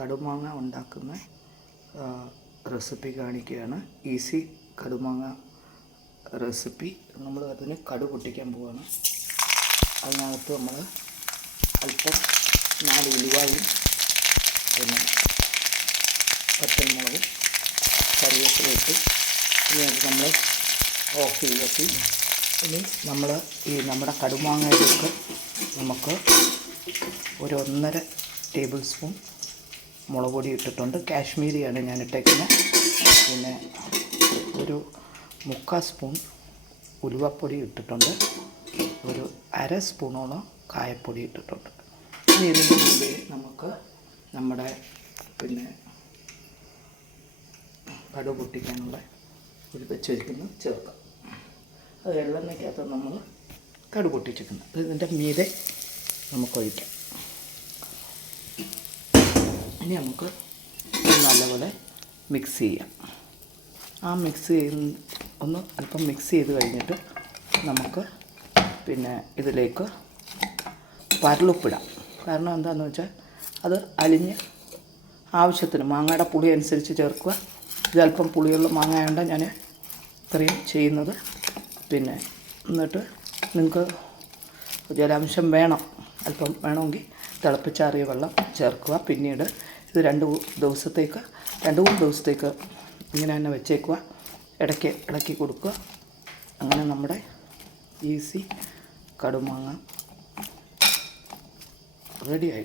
കടുമാങ്ങ ഉണ്ടാക്കുന്ന റെസിപ്പി കാണിക്കുകയാണ്. ഈസി കടുമാങ്ങ റെസിപ്പി. നമ്മൾ അതിന് കടു പൊട്ടിക്കാൻ പോവുകയാണ്. അതിനകത്ത് നമ്മൾ അല്പം 4 ഉലുവായും പിന്നെ പച്ചമുളകും കറിവേപ്പില ഇട്ട് ഇനി അത് നമ്മൾ ഓഫ് ചെയ്തിട്ട് ഇനി നമ്മൾ നമ്മുടെ കടുമാങ്ങയിലേക്ക് നമുക്ക് ഒരു 1.5 ടേബിൾ സ്പൂൺ മുളക് പൊടി ഇട്ടിട്ടുണ്ട്. കാശ്മീരിയാണ് ഞാൻ ഇട്ടേക്കുന്നത്. പിന്നെ ഒരു 3/4 സ്പൂൺ ഉലുവപ്പൊടി ഇട്ടിട്ടുണ്ട്. ഒരു 1/2 സ്പൂണോളം കായപ്പൊടി ഇട്ടിട്ടുണ്ട്. ഇനി ഇതിൻ്റെ മുമ്പിൽ നമുക്ക് നമ്മുടെ പിന്നെ കടുക് പൊട്ടിക്കാനുള്ള ഒരു വെച്ചിരിക്കുന്നത് ചേർക്കാം. അത് എള്ളെണ്ണയ്ക്കകത്ത് നമ്മൾ കടുക് പൊട്ടിച്ചിരിക്കുന്നത് ഇതിൻ്റെ മീതെ നമുക്ക് ഒഴിക്കാം. ഇനി നമുക്ക് നല്ലപോലെ മിക്സ് ചെയ്യാം. ആ മിക്സ് ഒന്ന് അല്പം മിക്സ് ചെയ്ത് കഴിഞ്ഞിട്ട് നമുക്ക് പിന്നെ ഇതിലേക്ക് വരളുപ്പിടാം. കാരണം എന്താണെന്ന് വെച്ചാൽ അത് അലിഞ്ഞ് ആവശ്യത്തിന് മാങ്ങയുടെ പുളി അനുസരിച്ച് ചേർക്കുക. ഇതല്പം പുളിയുള്ള മാങ്ങ ആയതുകൊണ്ട് ഞാൻ ഇത്രയും ചെയ്യുന്നത്. പിന്നെ എന്നിട്ട് നിങ്ങൾക്ക് ജലാംശം വേണം, അല്പം വേണമെങ്കിൽ തിളപ്പിച്ചാറിയ വെള്ളം ചേർക്കുക. പിന്നീട് ഇത് 2-3 ദിവസത്തേക്ക് ഇങ്ങനെ തന്നെ വെച്ചേക്കുക. ഇടയ്ക്ക് കൊടുക്കുക. അങ്ങനെ നമ്മുടെ ഈസി കടുമാങ്ങ റെഡിയായി.